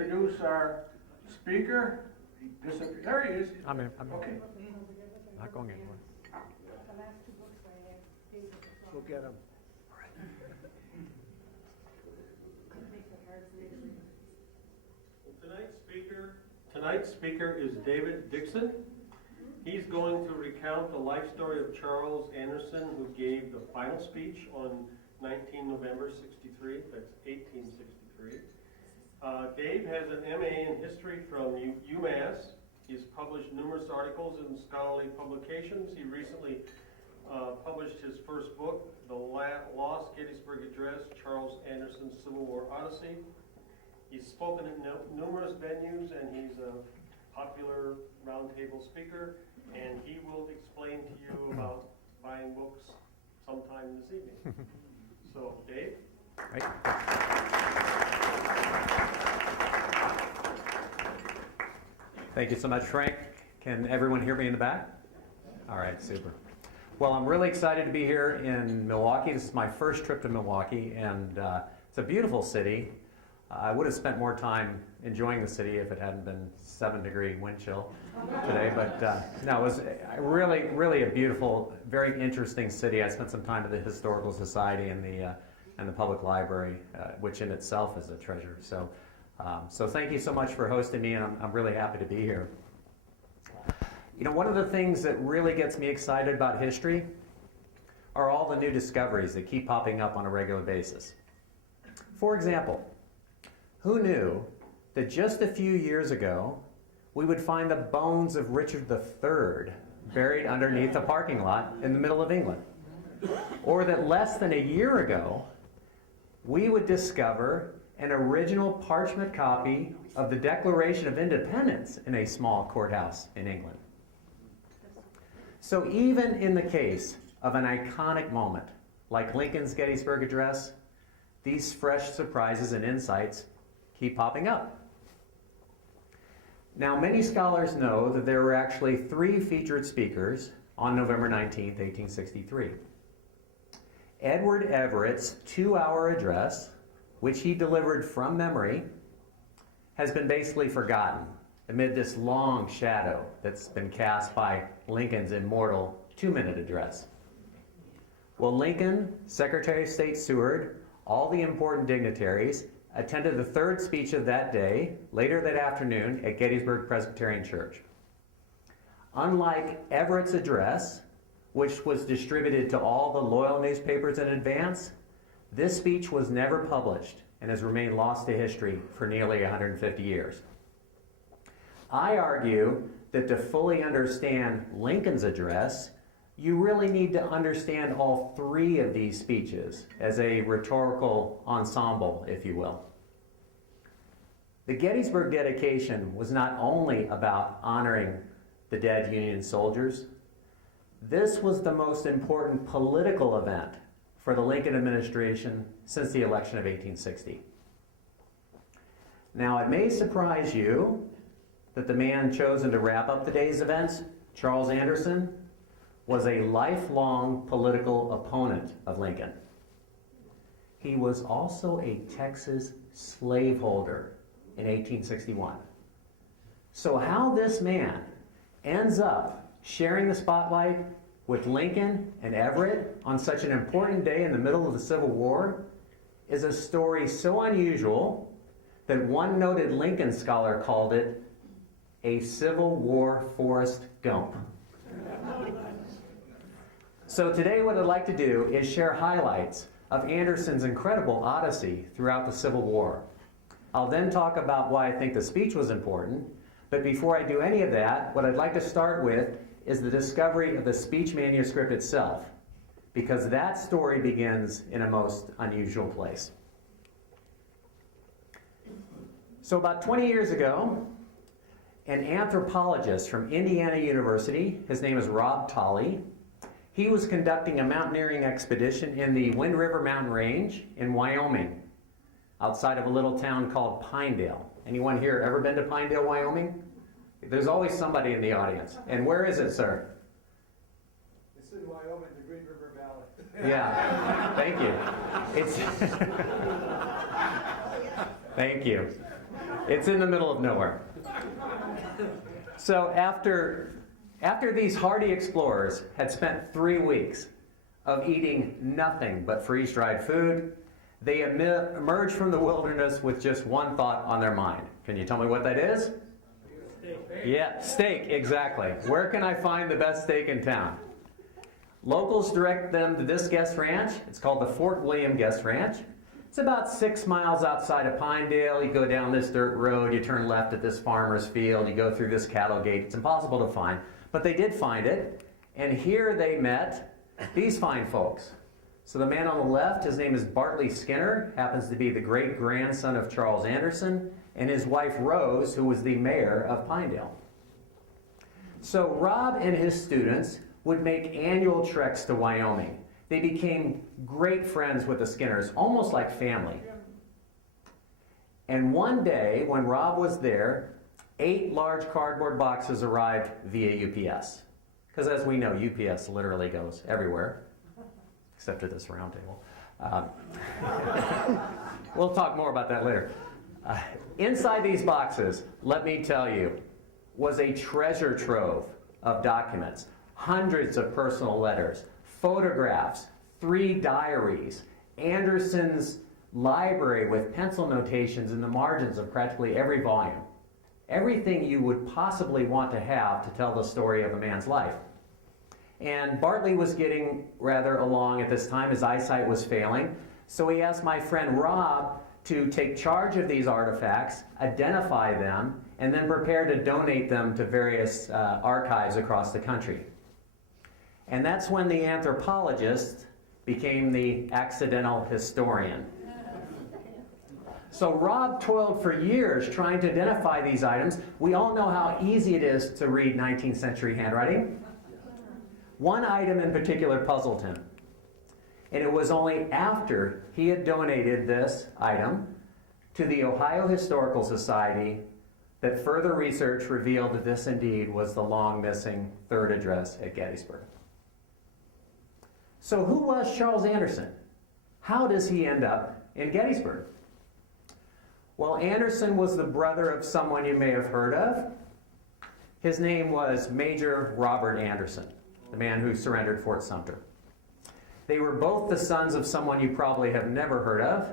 Introduce our speaker. He disappeared. There he is. I'm here. Okay. Not going anywhere. Go get him. Tonight's speaker is David Dixon. He's going to recount the life story of Charles Anderson, who gave the final speech on 19 November 63. That's 1863. Dave has an MA in history from UMass. He's published numerous articles in scholarly publications. He recently published his first book, The Lost Gettysburg Address, Charles Anderson's Civil War Odyssey. He's spoken at numerous venues, and he's a popular roundtable speaker, and he will explain to you about buying books sometime this evening. So, Dave? Right. Thank you so much, Frank. Can everyone hear me in the back? All right, super. Well, I'm really excited to be here in Milwaukee. This is my first trip to Milwaukee, and it's a beautiful city. I would have spent more time enjoying the city if it hadn't been 7-degree wind chill today, but no, it was really a beautiful, very interesting city. I spent some time at the Historical Society and the Public Library, which in itself is a treasure. So thank you so much for hosting me, and I'm really happy to be here. You know, one of the things that really gets me excited about history are all the new discoveries that keep popping up on a regular basis. For example, who knew that just a few years ago we would find the bones of Richard III buried underneath a parking lot in the middle of England? Or that less than a year ago we would discover an original parchment copy of the Declaration of Independence in a small courthouse in England? So even in the case of an iconic moment like Lincoln's Gettysburg Address, these fresh surprises and insights keep popping up. Now, many scholars know that there were actually 3 featured speakers on November 19, 1863. Edward Everett's 2-hour address, which he delivered from memory, has been basically forgotten amid this long shadow that's been cast by Lincoln's immortal 2-minute address. Well, Lincoln, Secretary of State Seward, all the important dignitaries attended the 3rd speech of that day, later that afternoon, at Gettysburg Presbyterian Church. Unlike Everett's address, which was distributed to all the loyal newspapers in advance, this speech was never published and has remained lost to history for nearly 150 years. I argue that to fully understand Lincoln's address, you really need to understand all 3 of these speeches as a rhetorical ensemble, if you will. The Gettysburg dedication was not only about honoring the dead Union soldiers. This was the most important political event for the Lincoln administration since the election of 1860. Now, it may surprise you that the man chosen to wrap up the day's events, Charles Anderson, was a lifelong political opponent of Lincoln. He was also a Texas slaveholder in 1861. So how this man ends up sharing the spotlight with Lincoln and Everett on such an important day in the middle of the Civil War is a story so unusual that one noted Lincoln scholar called it a Civil War Forrest Gump. So today what I'd like to do is share highlights of Anderson's incredible odyssey throughout the Civil War. I'll then talk about why I think the speech was important, but before I do any of that, what I'd like to start with is the discovery of the speech manuscript itself, because that story begins in a most unusual place. So about 20 years ago, an anthropologist from Indiana University, his name is Rob Tolley, he was conducting a mountaineering expedition in the Wind River Mountain Range in Wyoming, outside of a little town called Pinedale. Anyone here ever been to Pinedale, Wyoming? There's always somebody in the audience. And where is it, sir? It's in Wyoming, the Green River Valley. Yeah, thank you. Thank you. It's in the middle of nowhere. So after these hardy explorers had spent 3 weeks of eating nothing but freeze-dried food, they emerged from the wilderness with just one thought on their mind. Can you tell me what that is? Steak. Yeah, steak, exactly. Where can I find the best steak in town? Locals direct them to this guest ranch. It's called the Fort William Guest Ranch. It's about 6 miles outside of Pinedale. You go down this dirt road, you turn left at this farmer's field, you go through this cattle gate. It's impossible to find, but they did find it. And here they met these fine folks. So the man on the left, his name is Bartley Skinner, happens to be the great-grandson of Charles Anderson, and his wife Rose, who was the mayor of Pinedale. So Rob and his students would make annual treks to Wyoming. They became great friends with the Skinners, almost like family. And one day, when Rob was there, 8 large cardboard boxes arrived via UPS. Because as we know, UPS literally goes everywhere, except at this round table. We'll talk more about that later. Inside these boxes, let me tell you, was a treasure trove of documents, hundreds of personal letters, photographs, 3 diaries, Anderson's library with pencil notations in the margins of practically every volume. Everything you would possibly want to have to tell the story of a man's life. And Bartley was getting rather along at this time. His eyesight was failing. So he asked my friend Rob to take charge of these artifacts, identify them, and then prepare to donate them to various archives across the country. And that's when the anthropologist became the accidental historian. So Rob toiled for years trying to identify these items. We all know how easy it is to read 19th century handwriting. One item in particular puzzled him. And it was only after he had donated this item to the Ohio Historical Society that further research revealed that this indeed was the long missing 3rd address at Gettysburg. So who was Charles Anderson? How does he end up in Gettysburg? Well, Anderson was the brother of someone you may have heard of. His name was Major Robert Anderson, the man who surrendered Fort Sumter. They were both the sons of someone you probably have never heard of.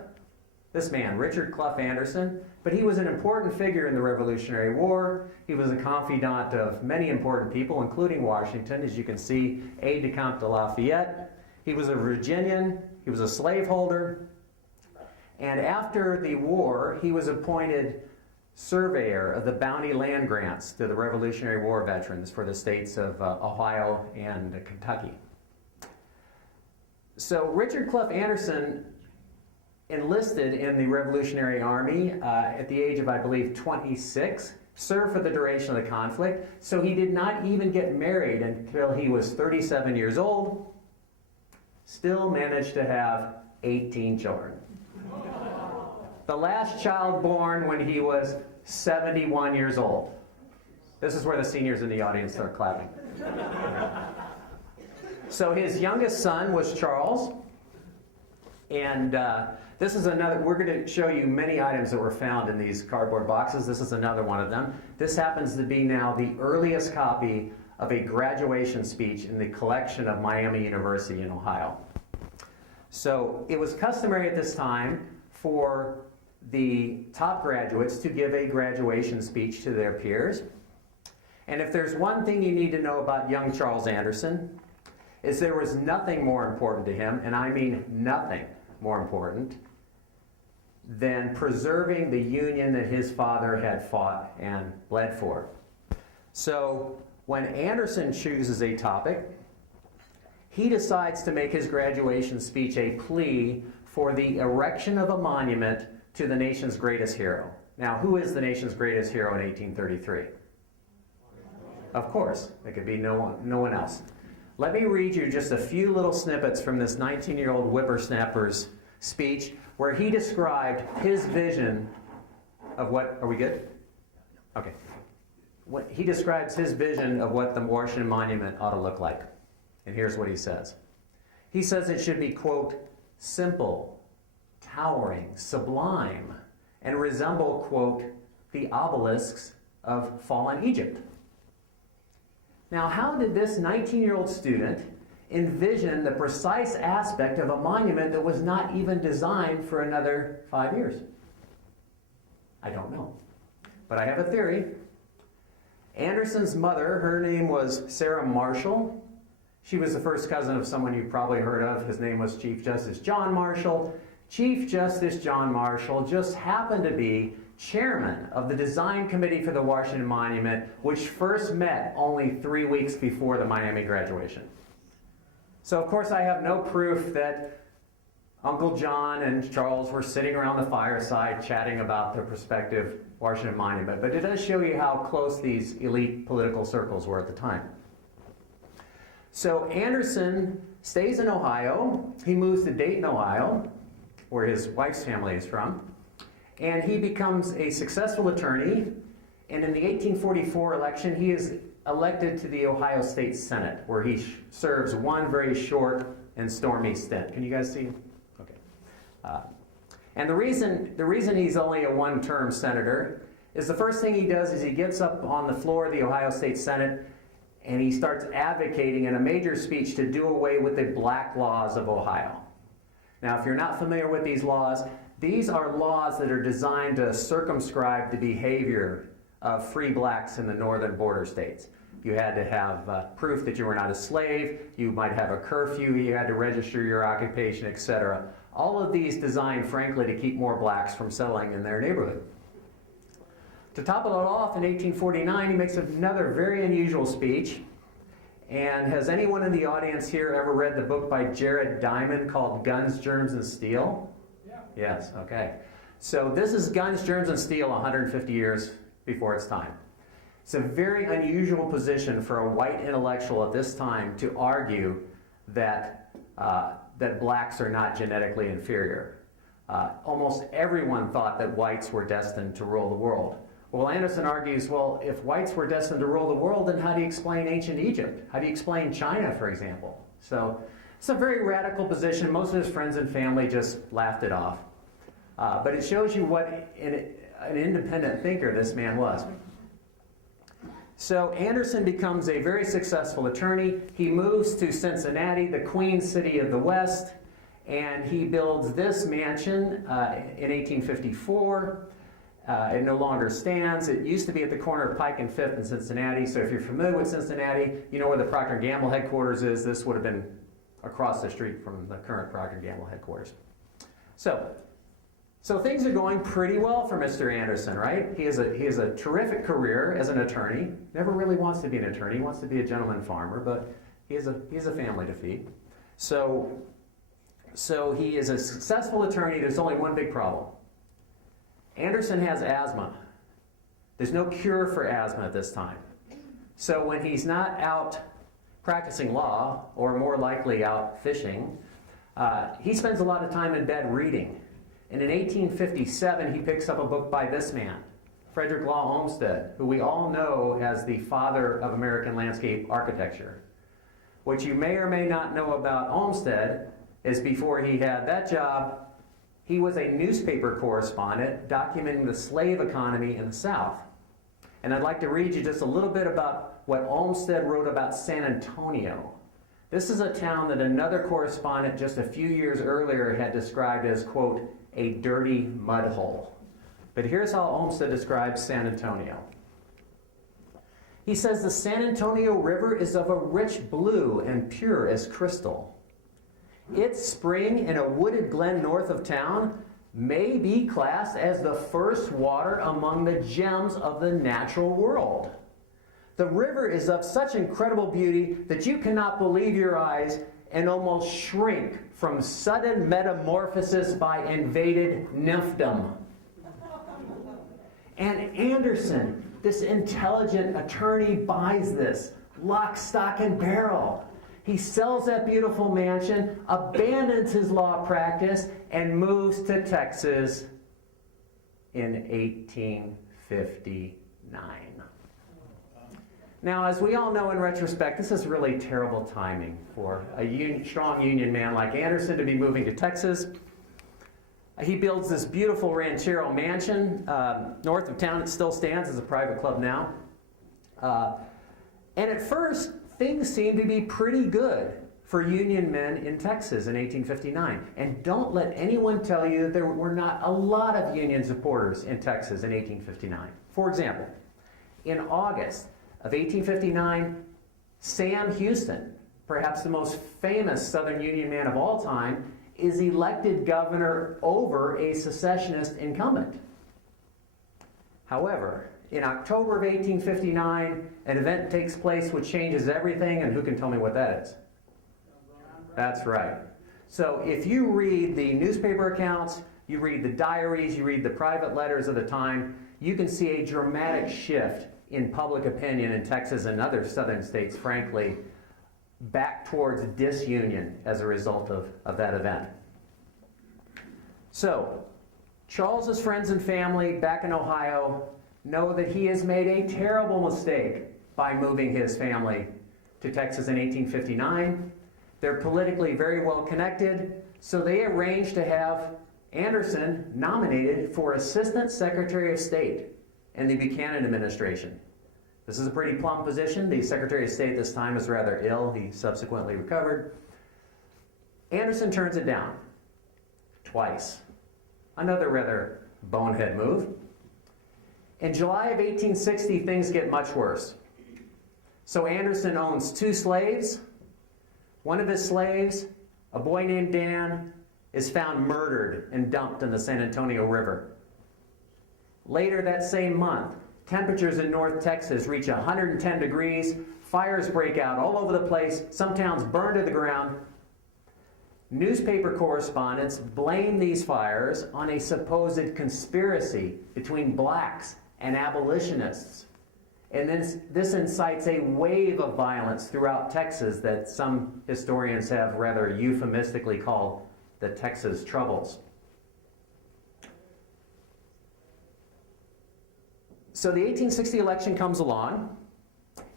This man, Richard Clough Anderson, but he was an important figure in the Revolutionary War. He was a confidant of many important people, including Washington, as you can see, aide-de-camp de Lafayette. He was a Virginian. He was a slaveholder. And after the war, he was appointed surveyor of the bounty land grants to the Revolutionary War veterans for the states of Ohio and Kentucky. So Richard Clough Anderson enlisted in the Revolutionary Army at the age of, I believe, 26, served for the duration of the conflict. So he did not even get married until he was 37 years old. Still managed to have 18 children. The last child born when he was 71 years old. This is where the seniors in the audience start clapping. So his youngest son was Charles. And this is another, we're going to show you many items that were found in these cardboard boxes. This is another one of them. This happens to be now the earliest copy of a graduation speech in the collection of Miami University in Ohio. So it was customary at this time for the top graduates to give a graduation speech to their peers. And if there's one thing you need to know about young Charles Anderson, is there was nothing more important to him, and I mean nothing more important, than preserving the Union that his father had fought and bled for. So when Anderson chooses a topic, he decides to make his graduation speech a plea for the erection of a monument to the nation's greatest hero. Now, who is the nation's greatest hero in 1833? Of course, it could be no one else. Let me read you just a few little snippets from this 19-year-old whippersnapper's speech where he described his vision of what, are we good? Okay. He describes his vision of what the Washington Monument ought to look like. And here's what he says. He says it should be, quote, simple, towering, sublime, and resemble, quote, the obelisks of fallen Egypt. Now, how did this 19-year-old student envision the precise aspect of a monument that was not even designed for another 5 years? I don't know. But I have a theory. Anderson's mother, her name was Sarah Marshall. She was the first cousin of someone you've probably heard of. His name was Chief Justice John Marshall. Chief Justice John Marshall just happened to be chairman of the design committee for the Washington Monument, which first met only 3 weeks before the Miami graduation. So of course I have no proof that Uncle John and Charles were sitting around the fireside chatting about the prospective Washington Monument, but it does show you how close these elite political circles were at the time. So Anderson stays in Ohio. He moves to Dayton, Ohio, where his wife's family is from, and he becomes a successful attorney, and in the 1844 election he is elected to the Ohio State Senate, where he serves one very short and stormy stint. Can you guys see? Okay. And the reason he's only a one-term senator is the first thing he does is he gets up on the floor of the Ohio State Senate and he starts advocating in a major speech to do away with the black laws of Ohio. Now, if you're not familiar with these are laws that are designed to circumscribe the behavior of free blacks in the northern border states. You had to have proof that you were not a slave, you might have a curfew, you had to register your occupation, etc. All of these designed, frankly, to keep more blacks from settling in their neighborhood. To top it all off, in 1849, he makes another very unusual speech. And has anyone in the audience here ever read the book by Jared Diamond called Guns, Germs, and Steel? Yeah. Yes, okay. So this is Guns, Germs, and Steel 150 years before its time. It's a very unusual position for a white intellectual at this time to argue that blacks are not genetically inferior. Almost everyone thought that whites were destined to rule the world. Well, Anderson argues, well, if whites were destined to rule the world, then how do you explain ancient Egypt? How do you explain China, for example? So it's a very radical position. Most of his friends and family just laughed it off. But it shows you what an independent thinker this man was. So Anderson becomes a very successful attorney. He moves to Cincinnati, the Queen City of the West, and he builds this mansion in 1854. It no longer stands. It used to be at the corner of Pike and 5th in Cincinnati. So if you're familiar with Cincinnati, you know where the Procter & Gamble headquarters is. This would have been across the street from the current Procter & Gamble headquarters. So things are going pretty well for Mr. Anderson, right? He has a terrific career as an attorney. Never really wants to be an attorney. He wants to be a gentleman farmer, but he has a family to feed. So he is a successful attorney. There's only one big problem. Anderson has asthma. There's no cure for asthma at this time. So when he's not out practicing law, or more likely out fishing, he spends a lot of time in bed reading. And in 1857, he picks up a book by this man, Frederick Law Olmsted, who we all know as the father of American landscape architecture. What you may or may not know about Olmsted is before he had that job, he was a newspaper correspondent documenting the slave economy in the South. And I'd like to read you just a little bit about what Olmsted wrote about San Antonio. This is a town that another correspondent just a few years earlier had described as, quote, a dirty mud hole. But here's how Olmsted describes San Antonio. He says, the San Antonio River is of a rich blue and pure as crystal. Its spring in a wooded glen north of town may be classed as the first water among the gems of the natural world. The river is of such incredible beauty that you cannot believe your eyes and almost shrink from sudden metamorphosis by invaded nymphdom. And Anderson, this intelligent attorney, buys this, lock, stock, and barrel. He sells that beautiful mansion, abandons his law practice, and moves to Texas in 1859. Now, as we all know in retrospect, this is really terrible timing for a strong union man like Anderson to be moving to Texas. He builds this beautiful ranchero mansion north of town. It still stands as a private club now. And at first, things seem to be pretty good for Union men in Texas in 1859. And don't let anyone tell you there were not a lot of Union supporters in Texas in 1859. For example, in August of 1859, Sam Houston, perhaps the most famous Southern Union man of all time, is elected governor over a secessionist incumbent. However, in October of 1859, an event takes place which changes everything, and who can tell me what that is? That's right. So if you read the newspaper accounts, you read the diaries, you read the private letters of the time, you can see a dramatic shift in public opinion in Texas and other southern states, frankly, back towards disunion as a result of that event. So, Charles's friends and family back in Ohio know that he has made a terrible mistake by moving his family to Texas in 1859. They're politically very well connected, so they arranged to have Anderson nominated for Assistant Secretary of State in the Buchanan administration. This is a pretty plum position. The Secretary of State this time is rather ill. He subsequently recovered. Anderson turns it down twice. Another rather bonehead move. In July of 1860, things get much worse. So Anderson owns 2 slaves. One of his slaves, a boy named Dan, is found murdered and dumped in the San Antonio River. Later that same month, temperatures in North Texas reach 110 degrees. Fires break out all over the place. Some towns burn to the ground. Newspaper correspondents blame these fires on a supposed conspiracy between blacks and abolitionists. And this incites a wave of violence throughout Texas that some historians have rather euphemistically called the Texas Troubles. So the 1860 election comes along.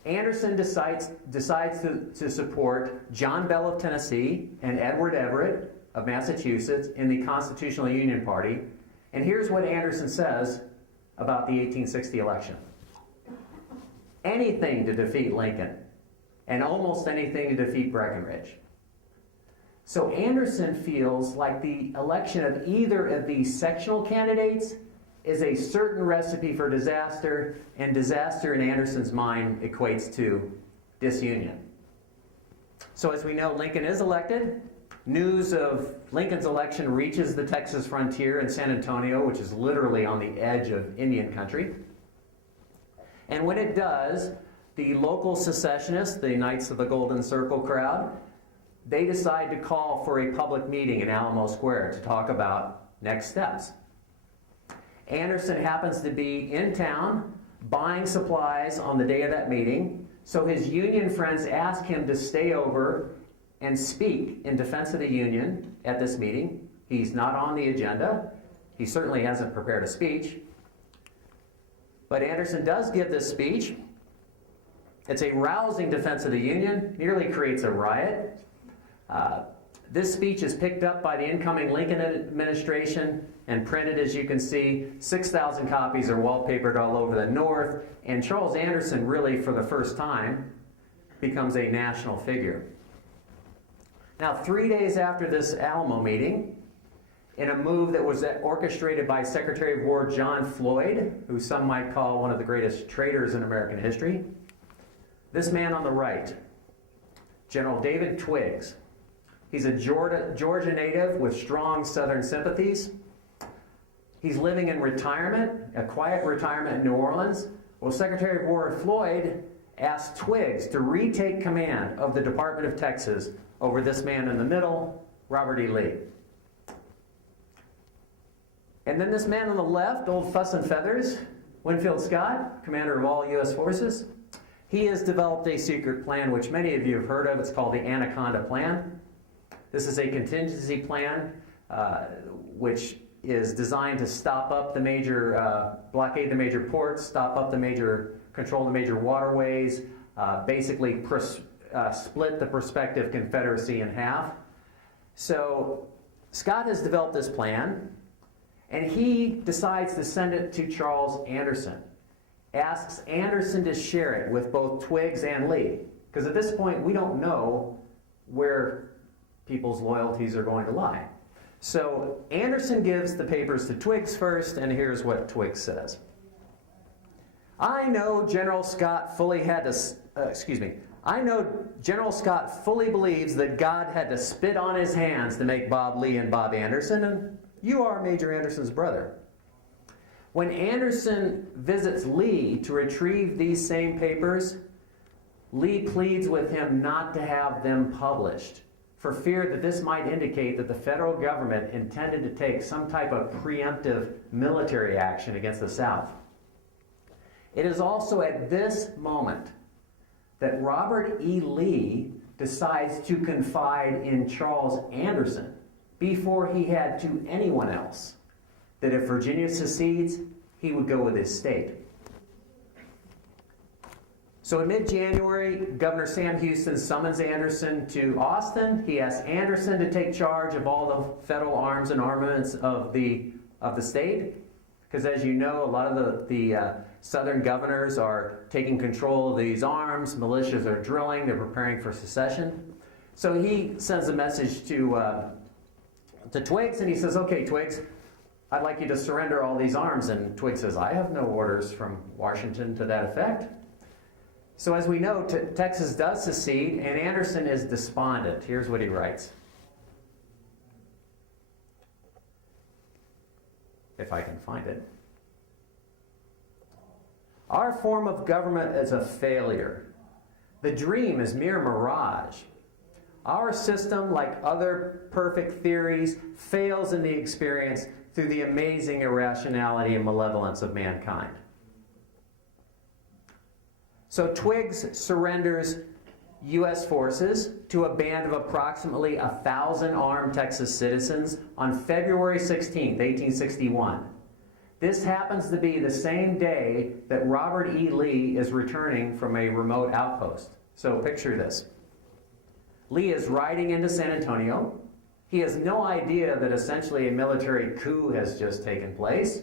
Anderson decides to support John Bell of Tennessee and Edward Everett of Massachusetts in the Constitutional Union Party. And here's what Anderson says about the 1860 election. Anything to defeat Lincoln, and almost anything to defeat Breckinridge. So Anderson feels like the election of either of these sectional candidates is a certain recipe for disaster, and disaster in Anderson's mind equates to disunion. So as we know, Lincoln is elected. News of Lincoln's election reaches the Texas frontier in San Antonio, which is literally on the edge of Indian country. And when it does, the local secessionists, the Knights of the Golden Circle crowd, they decide to call for a public meeting in Alamo Square to talk about next steps. Anderson happens to be in town buying supplies on the day of that meeting, so his Union friends ask him to stay over and speak in defense of the Union at this meeting. He's not on the agenda. He certainly hasn't prepared a speech. But Anderson does give this speech. It's a rousing defense of the Union, nearly creates a riot. This speech is picked up by the incoming Lincoln administration and printed, as you can see. 6,000 copies are wallpapered all over the North, and Charles Anderson really, for the first time, becomes a national figure. Now, 3 days after this Alamo meeting, in a move that was orchestrated by Secretary of War John Floyd, who some might call one of the greatest traitors in American history, this man on the right, General David Twiggs. He's a Georgia native with strong Southern sympathies. He's living in retirement, a quiet retirement in New Orleans. Well, Secretary of War Floyd asked Twiggs to retake command of the Department of Texas over this man in the middle, Robert E. Lee. And then this man on the left, old Fuss and Feathers, Winfield Scott, commander of all U.S. forces, he has developed a secret plan which many of you have heard of. It's called the Anaconda Plan. This is a contingency plan which is designed to stop up the major, blockade the major ports, stop up control the major waterways, basically split the prospective Confederacy in half. So Scott has developed this plan. And he decides to send it to Charles Anderson. Asks Anderson to share it with both Twiggs and Lee. Because at this point, we don't know where people's loyalties are going to lie. So Anderson gives the papers to Twiggs first, and here's what Twiggs says. I know General Scott fully believes that God had to spit on his hands to make Bob Lee and Bob Anderson, and you are Major Anderson's brother. When Anderson visits Lee to retrieve these same papers, Lee pleads with him not to have them published, for fear that this might indicate that the federal government intended to take some type of preemptive military action against the South. It is also at this moment that Robert E. Lee decides to confide in Charles Anderson before he had to anyone else, that if Virginia secedes, he would go with his state. So in mid-January, Governor Sam Houston summons Anderson to Austin. He asks Anderson to take charge of all the federal arms and armaments of the state. Because as you know, a lot of the southern governors are taking control of these arms. Militias are drilling. They're preparing for secession. So he sends a message to Twiggs, and he says, okay, Twiggs, I'd like you to surrender all these arms. And Twiggs says, I have no orders from Washington to that effect. So as we know, Texas does secede, and Anderson is despondent. Here's what he writes. If I can find it. Our form of government is a failure. The dream is mere mirage. Our system, like other perfect theories, fails in the experience through the amazing irrationality and malevolence of mankind. So Twiggs surrenders U.S. forces to a band of approximately 1,000 armed Texas citizens on February 16, 1861. This happens to be the same day that Robert E. Lee is returning from a remote outpost. So picture this. Lee is riding into San Antonio. He has no idea that essentially a military coup has just taken place.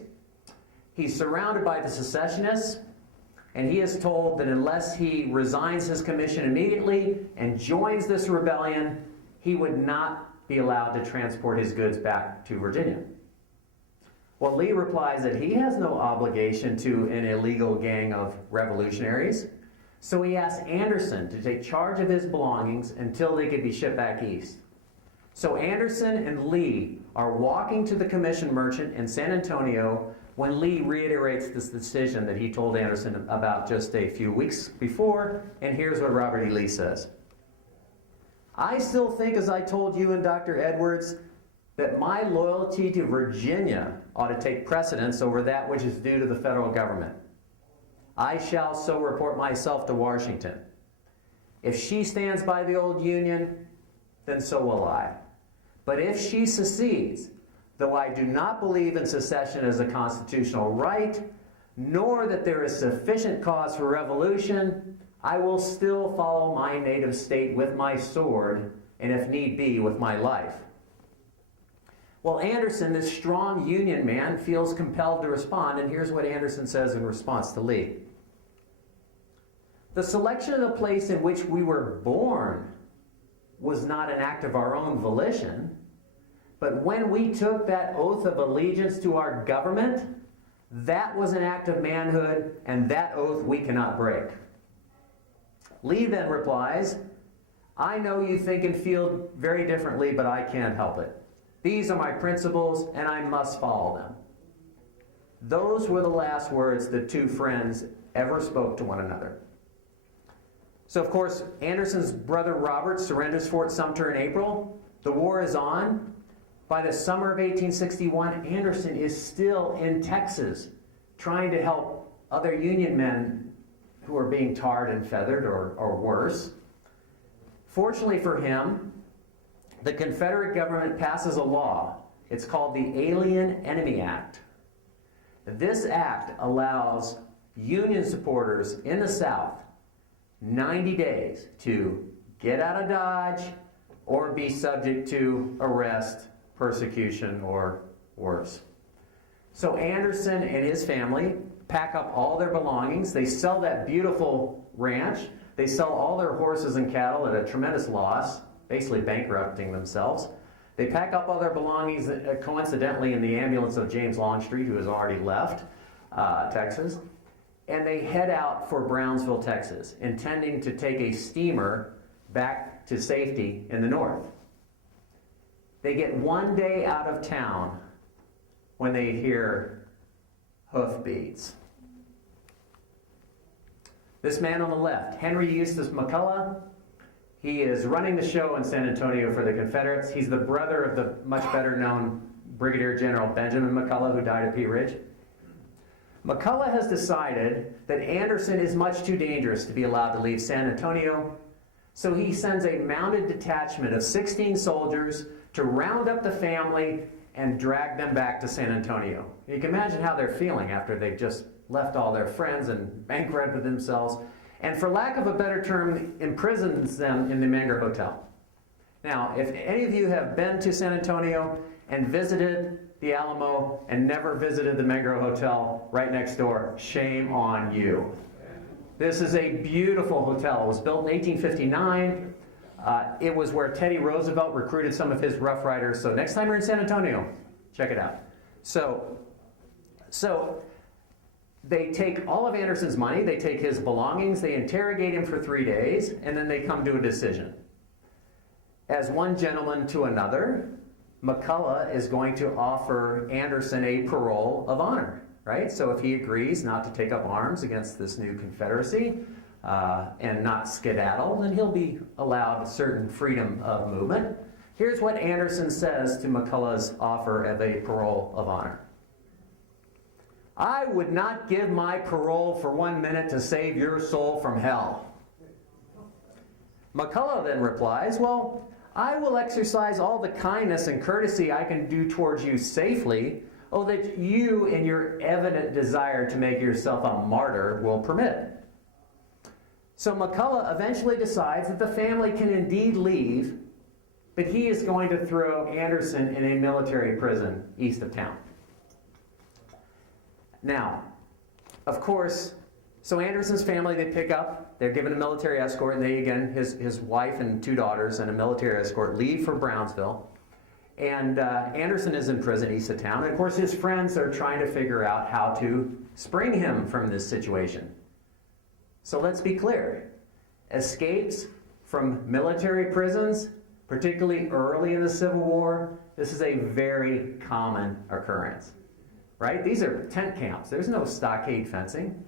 He's surrounded by the secessionists, and he is told that unless he resigns his commission immediately and joins this rebellion, he would not be allowed to transport his goods back to Virginia. Well, Lee replies that he has no obligation to an illegal gang of revolutionaries, so he asks Anderson to take charge of his belongings until they could be shipped back east. So Anderson and Lee are walking to the commission merchant in San Antonio when Lee reiterates this decision that he told Anderson about just a few weeks before, and here's what Robert E. Lee says. I still think, as I told you and Dr. Edwards, that my loyalty to Virginia ought to take precedence over that which is due to the federal government. I shall so report myself to Washington. If she stands by the old Union, then so will I. But if she secedes, though I do not believe in secession as a constitutional right, nor that there is sufficient cause for revolution, I will still follow my native state with my sword, and if need be, with my life. Well, Anderson, this strong Union man, feels compelled to respond, and here's what Anderson says in response to Lee. The selection of the place in which we were born was not an act of our own volition, but when we took that oath of allegiance to our government, that was an act of manhood, and that oath we cannot break. Lee then replies, I know you think and feel very differently, but I can't help it. These are my principles, and I must follow them. Those were the last words the two friends ever spoke to one another. So, of course, Anderson's brother Robert surrenders Fort Sumter in April. The war is on. By the summer of 1861, Anderson is still in Texas trying to help other Union men who are being tarred and feathered or worse. Fortunately for him, the Confederate government passes a law. It's called the Alien Enemy Act. This act allows Union supporters in the South 90 days to get out of Dodge or be subject to arrest, persecution, or worse. So Anderson and his family pack up all their belongings. They sell that beautiful ranch. They sell all their horses and cattle at a tremendous loss, basically bankrupting themselves. They pack up all their belongings, coincidentally, in the ambulance of James Longstreet, who has already left Texas. And they head out for Brownsville, Texas, intending to take a steamer back to safety in the north. They get one day out of town when they hear hoofbeats. This man on the left, Henry Eustace McCullough, he is running the show in San Antonio for the Confederates. He's the brother of the much better known Brigadier General Benjamin McCullough, who died at Pea Ridge. McCullough has decided that Anderson is much too dangerous to be allowed to leave San Antonio, so he sends a mounted detachment of 16 soldiers to round up the family and drag them back to San Antonio. You can imagine how they're feeling after they've just left all their friends and bankrupted themselves, and for lack of a better term, imprisons them in the Menger Hotel. Now, if any of you have been to San Antonio and visited the Alamo and never visited the Menger Hotel right next door, shame on you. This is a beautiful hotel. It was built in 1859. It was where Teddy Roosevelt recruited some of his Rough Riders. So next time you're in San Antonio, check it out. So they take all of Anderson's money, they take his belongings, they interrogate him for 3 days, and then they come to a decision. As one gentleman to another, McCullough is going to offer Anderson a parole of honor, right? So if he agrees not to take up arms against this new Confederacy and not skedaddle, then he'll be allowed a certain freedom of movement. Here's what Anderson says to McCullough's offer of a parole of honor. I would not give my parole for 1 minute to save your soul from hell. McCullough then replies, well, I will exercise all the kindness and courtesy I can do towards you safely, that you in your evident desire to make yourself a martyr will permit. So McCullough eventually decides that the family can indeed leave, but he is going to throw Anderson in a military prison east of town. Now, of course, so Anderson's family, they pick up, they're given a military escort, and they, again, his wife and 2 daughters and a military escort leave for Brownsville. And Anderson is in prison east of town. And of course, his friends are trying to figure out how to spring him from this situation. So let's be clear. Escapes from military prisons, particularly early in the Civil War, this is a very common occurrence. Right? These are tent camps. There's no stockade fencing.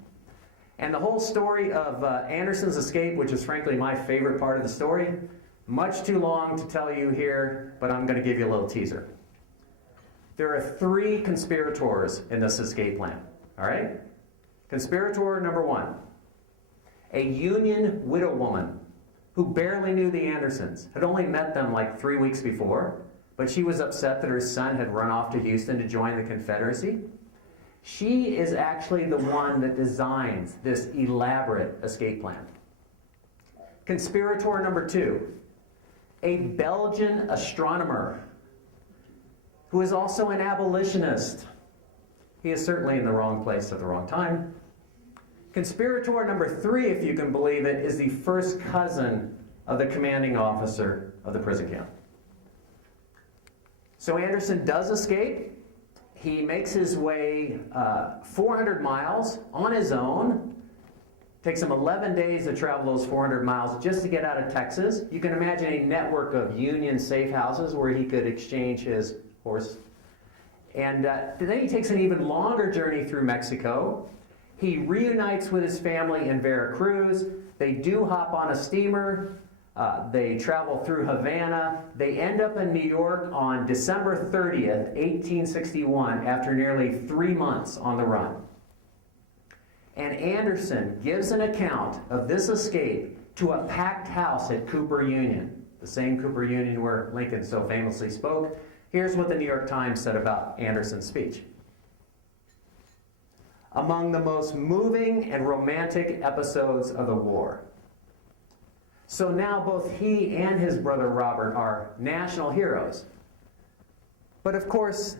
And the whole story of Anderson's escape, which is frankly my favorite part of the story, much too long to tell you here, but I'm going to give you a little teaser. There are 3 conspirators in this escape plan. All right? Conspirator number 1, a Union widow woman who barely knew the Andersons, had only met them like 3 weeks before, but she was upset that her son had run off to Houston to join the Confederacy. She is actually the one that designs this elaborate escape plan. Conspirator number 2, a Belgian astronomer who is also an abolitionist. He is certainly in the wrong place at the wrong time. Conspirator number 3, if you can believe it, is the first cousin of the commanding officer of the prison camp. So Anderson does escape. He makes his way 400 miles on his own. Takes him 11 days to travel those 400 miles just to get out of Texas. You can imagine a network of Union safe houses where he could exchange his horse. And then he takes an even longer journey through Mexico. He reunites with his family in Veracruz. They do hop on a steamer. They travel through Havana. They end up in New York on December 30th, 1861, after nearly 3 months on the run. And Anderson gives an account of this escape to a packed house at Cooper Union, the same Cooper Union where Lincoln so famously spoke. Here's what the New York Times said about Anderson's speech. Among the most moving and romantic episodes of the war. So now both he and his brother Robert are national heroes. But of course,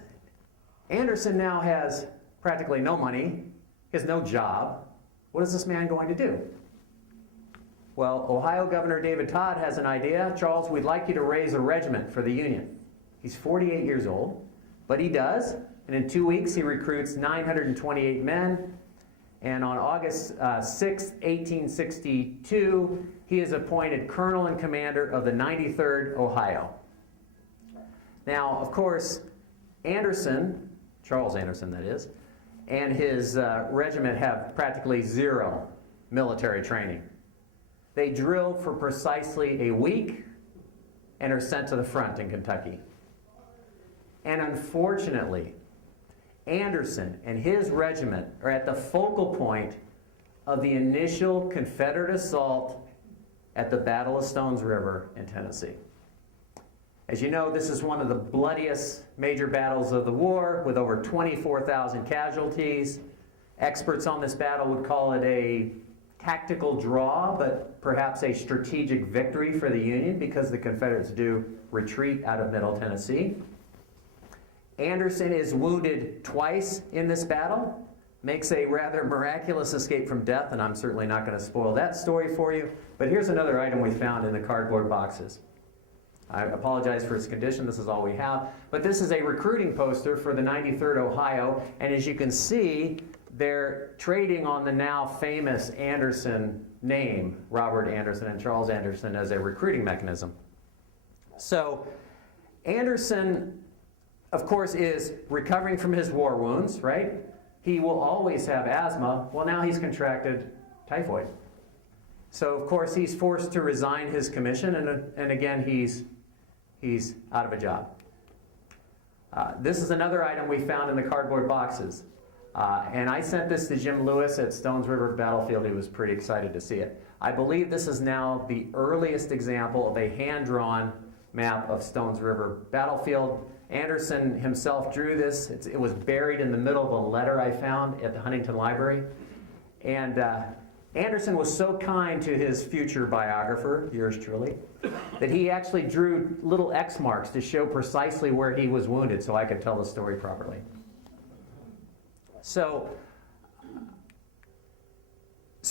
Anderson now has practically no money, he has no job. What is this man going to do? Well, Ohio Governor David Todd has an idea. Charles, we'd like you to raise a regiment for the Union. He's 48 years old, but he does, and in 2 weeks he recruits 928 men, and on August 6, 1862, he is appointed colonel and commander of the 93rd Ohio. Now, of course, Anderson, Charles Anderson that is, and his regiment have practically zero military training. They drill for precisely a week and are sent to the front in Kentucky. And unfortunately, Anderson and his regiment are at the focal point of the initial Confederate assault at the Battle of Stones River in Tennessee. As you know, this is one of the bloodiest major battles of the war, with over 24,000 casualties. Experts on this battle would call it a tactical draw, but perhaps a strategic victory for the Union, because the Confederates do retreat out of Middle Tennessee. Anderson is wounded twice in this battle, makes a rather miraculous escape from death, and I'm certainly not going to spoil that story for you. But here's another item we found in the cardboard boxes. I apologize for its condition, this is all we have. But this is a recruiting poster for the 93rd Ohio, and as you can see, they're trading on the now famous Anderson name, Robert Anderson and Charles Anderson, as a recruiting mechanism. So Anderson, of course, is recovering from his war wounds, right? He will always have asthma. Well, now he's contracted typhoid. So, of course, he's forced to resign his commission, and again, he's out of a job. This is another item we found in the cardboard boxes. And I sent this to Jim Lewis at Stones River Battlefield. He was pretty excited to see it. I believe this is now the earliest example of a hand-drawn map of Stones River Battlefield. Anderson himself drew this. It was buried in the middle of a letter I found at the Huntington Library. And Anderson was so kind to his future biographer, yours truly, that he actually drew little X marks to show precisely where he was wounded so I could tell the story properly. So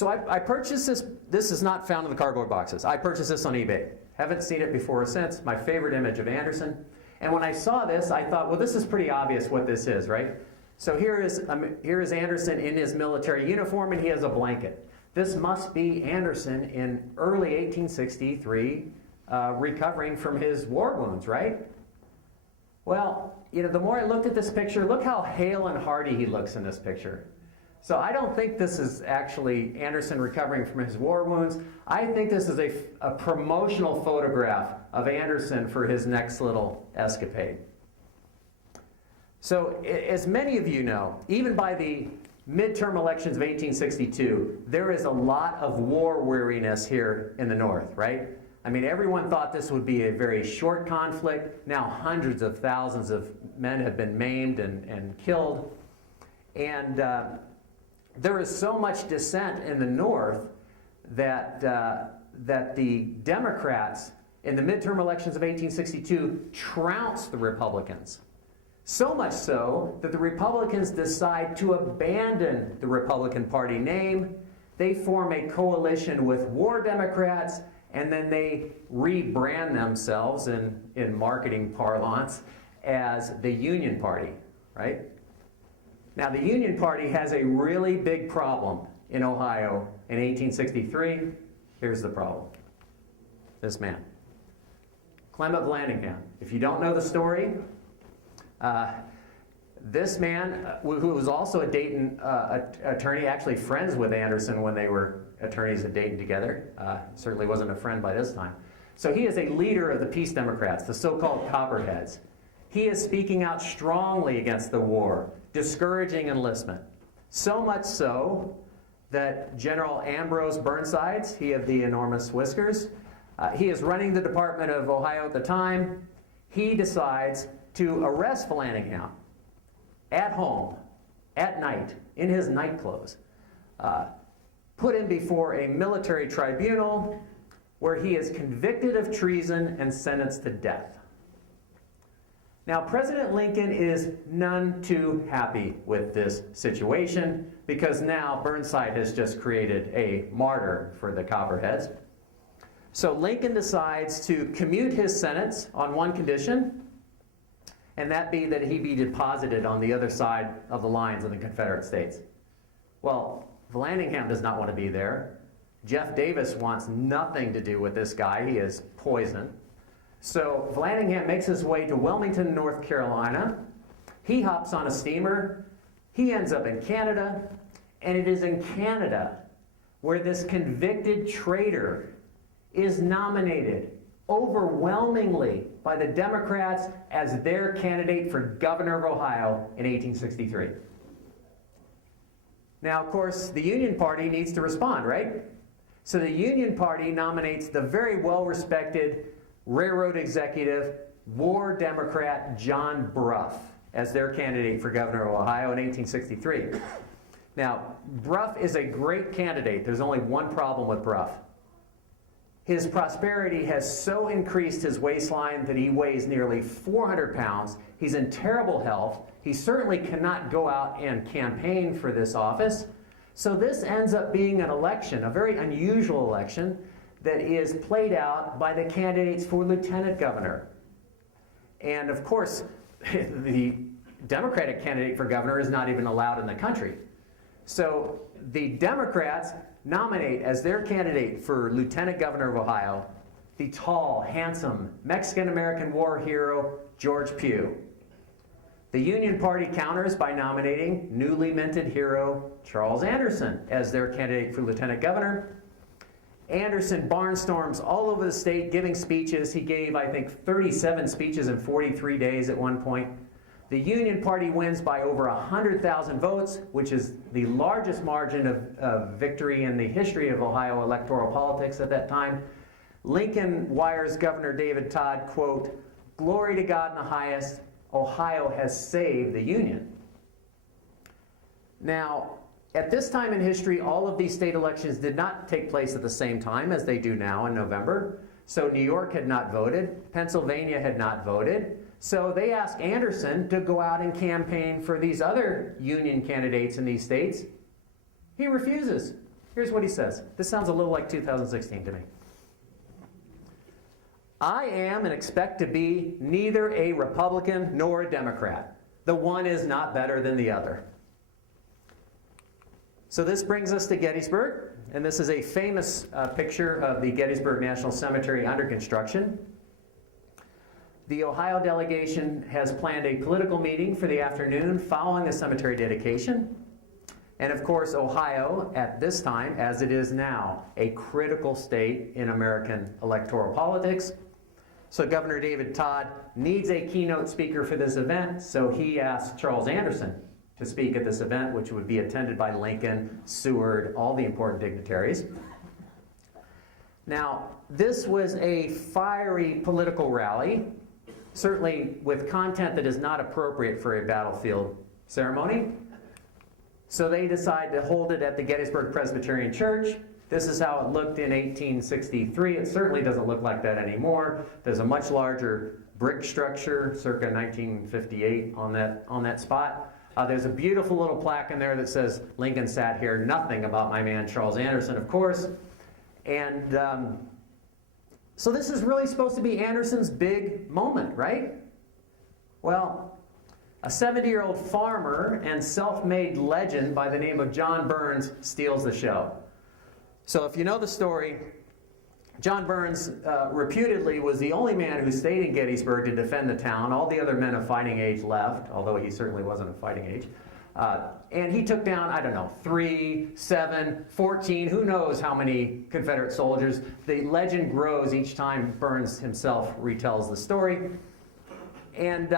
I purchased this. This is not found in the cardboard boxes. I purchased this on eBay. Haven't seen it before or since. My favorite image of Anderson. And when I saw this, I thought, well, this is pretty obvious what this is, right? So here is Anderson in his military uniform, and he has a blanket. This must be Anderson in early 1863, recovering from his war wounds, right? Well, you know, the more I looked at this picture, look how hale and hearty he looks in this picture. So I don't think this is actually Anderson recovering from his war wounds. I think this is a promotional photograph of Anderson for his next little escapade. So as many of you know, even by the midterm elections of 1862, there is a lot of war weariness here in the North, right? I mean, everyone thought this would be a very short conflict. Now hundreds of thousands of men have been maimed and killed. And there is so much dissent in the North that the Democrats in the midterm elections of 1862 trounced the Republicans. So much so that the Republicans decide to abandon the Republican Party name. They form a coalition with war Democrats, and then they rebrand themselves in marketing parlance as the Union Party, right? Now, the Union Party has a really big problem in Ohio in 1863. Here's the problem. This man, Clement Vallandigham. If you don't know the story, this man, who was also a Dayton attorney, actually friends with Anderson when they were attorneys at Dayton together, certainly wasn't a friend by this time. So he is a leader of the Peace Democrats, the so-called Copperheads. He is speaking out strongly against the war, discouraging enlistment. So much so that General Ambrose Burnside, he of the enormous whiskers, he is running the Department of Ohio at the time. He decides to arrest Vallandigham at home, at night, in his night clothes, put him before a military tribunal where he is convicted of treason and sentenced to death. Now, President Lincoln is none too happy with this situation because now Burnside has just created a martyr for the Copperheads. So Lincoln decides to commute his sentence on one condition, and that be that he be deposited on the other side of the lines of the Confederate States. Well, Vallandigham does not want to be there. Jeff Davis wants nothing to do with this guy. He is poison. So Vallandigham makes his way to Wilmington, North Carolina. He hops on a steamer. He ends up in Canada. And it is in Canada where this convicted traitor is nominated overwhelmingly by the Democrats as their candidate for governor of Ohio in 1863. Now, of course, the Union Party needs to respond, right? So the Union Party nominates the very well-respected railroad executive, war Democrat John Brough as their candidate for governor of Ohio in 1863. Now, Brough is a great candidate. There's only one problem with Brough. His prosperity has so increased his waistline that he weighs nearly 400 pounds. He's in terrible health. He certainly cannot go out and campaign for this office. So this ends up being an election, a very unusual election, that is played out by the candidates for lieutenant governor. And of course, the Democratic candidate for governor is not even allowed in the country. So the Democrats nominate as their candidate for lieutenant governor of Ohio the tall, handsome, Mexican-American war hero, George Pugh. The Union Party counters by nominating newly minted hero Charles Anderson as their candidate for lieutenant governor. Anderson barnstorms all over the state giving speeches. He gave, I think, 37 speeches in 43 days at one point. The Union Party wins by over 100,000 votes, which is the largest margin of victory in the history of Ohio electoral politics at that time. Lincoln wires Governor David Todd, quote, "Glory to God in the highest, Ohio has saved the Union." Now, at this time in history, all of these state elections did not take place at the same time as they do now in November. So New York had not voted, Pennsylvania had not voted. So they asked Anderson to go out and campaign for these other Union candidates in these states. He refuses. Here's what he says. This sounds a little like 2016 to me. "I am and expect to be neither a Republican nor a Democrat. The one is not better than the other." So this brings us to Gettysburg, and this is a famous picture of the Gettysburg National Cemetery under construction. The Ohio delegation has planned a political meeting for the afternoon following the cemetery dedication. And of course, Ohio, at this time, as it is now, a critical state in American electoral politics. So Governor David Todd needs a keynote speaker for this event, so he asked Charles Anderson to speak at this event, which would be attended by Lincoln, Seward, all the important dignitaries. Now, this was a fiery political rally, certainly with content that is not appropriate for a battlefield ceremony. So they decide to hold it at the Gettysburg Presbyterian Church. This is how it looked in 1863. It certainly doesn't look like that anymore. There's a much larger brick structure, circa 1958 on that spot. There's a beautiful little plaque in there that says, "Lincoln sat here, nothing about my man Charles Anderson," of course. And so this is really supposed to be Anderson's big moment, right? Well, a 70-year-old farmer and self-made legend by the name of John Burns steals the show. So if you know the story, John Burns reputedly was the only man who stayed in Gettysburg to defend the town. All the other men of fighting age left, although he certainly wasn't of fighting age. And he took down, 3, 7, 14, who knows how many Confederate soldiers. The legend grows each time Burns himself retells the story. And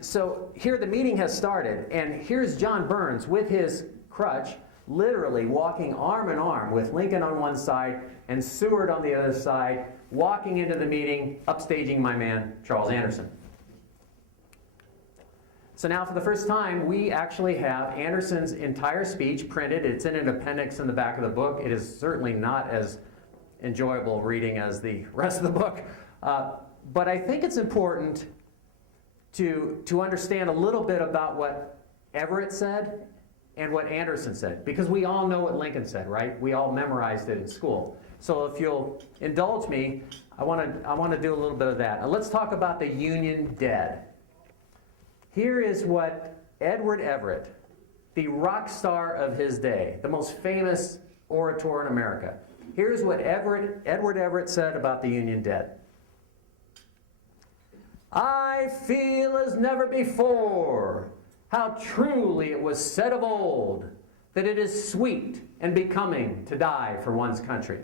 so here the meeting has started, and here's John Burns with his crutch, literally walking arm in arm with Lincoln on one side and Seward on the other side, walking into the meeting, upstaging my man, Charles Anderson. So now for the first time, we actually have Anderson's entire speech printed. It's in an appendix in the back of the book. It is certainly not as enjoyable reading as the rest of the book. But I think it's important to understand a little bit about what Everett said and what Anderson said, because we all know what Lincoln said, right? We all memorized it in school. So if you'll indulge me, I want to do a little bit of that. And let's talk about the Union dead. Here is what Edward Everett, the rock star of his day, the most famous orator in America. Here's what Edward Everett said about the Union dead. I feel as never before how truly it was said of old that it is sweet and becoming to die for one's country.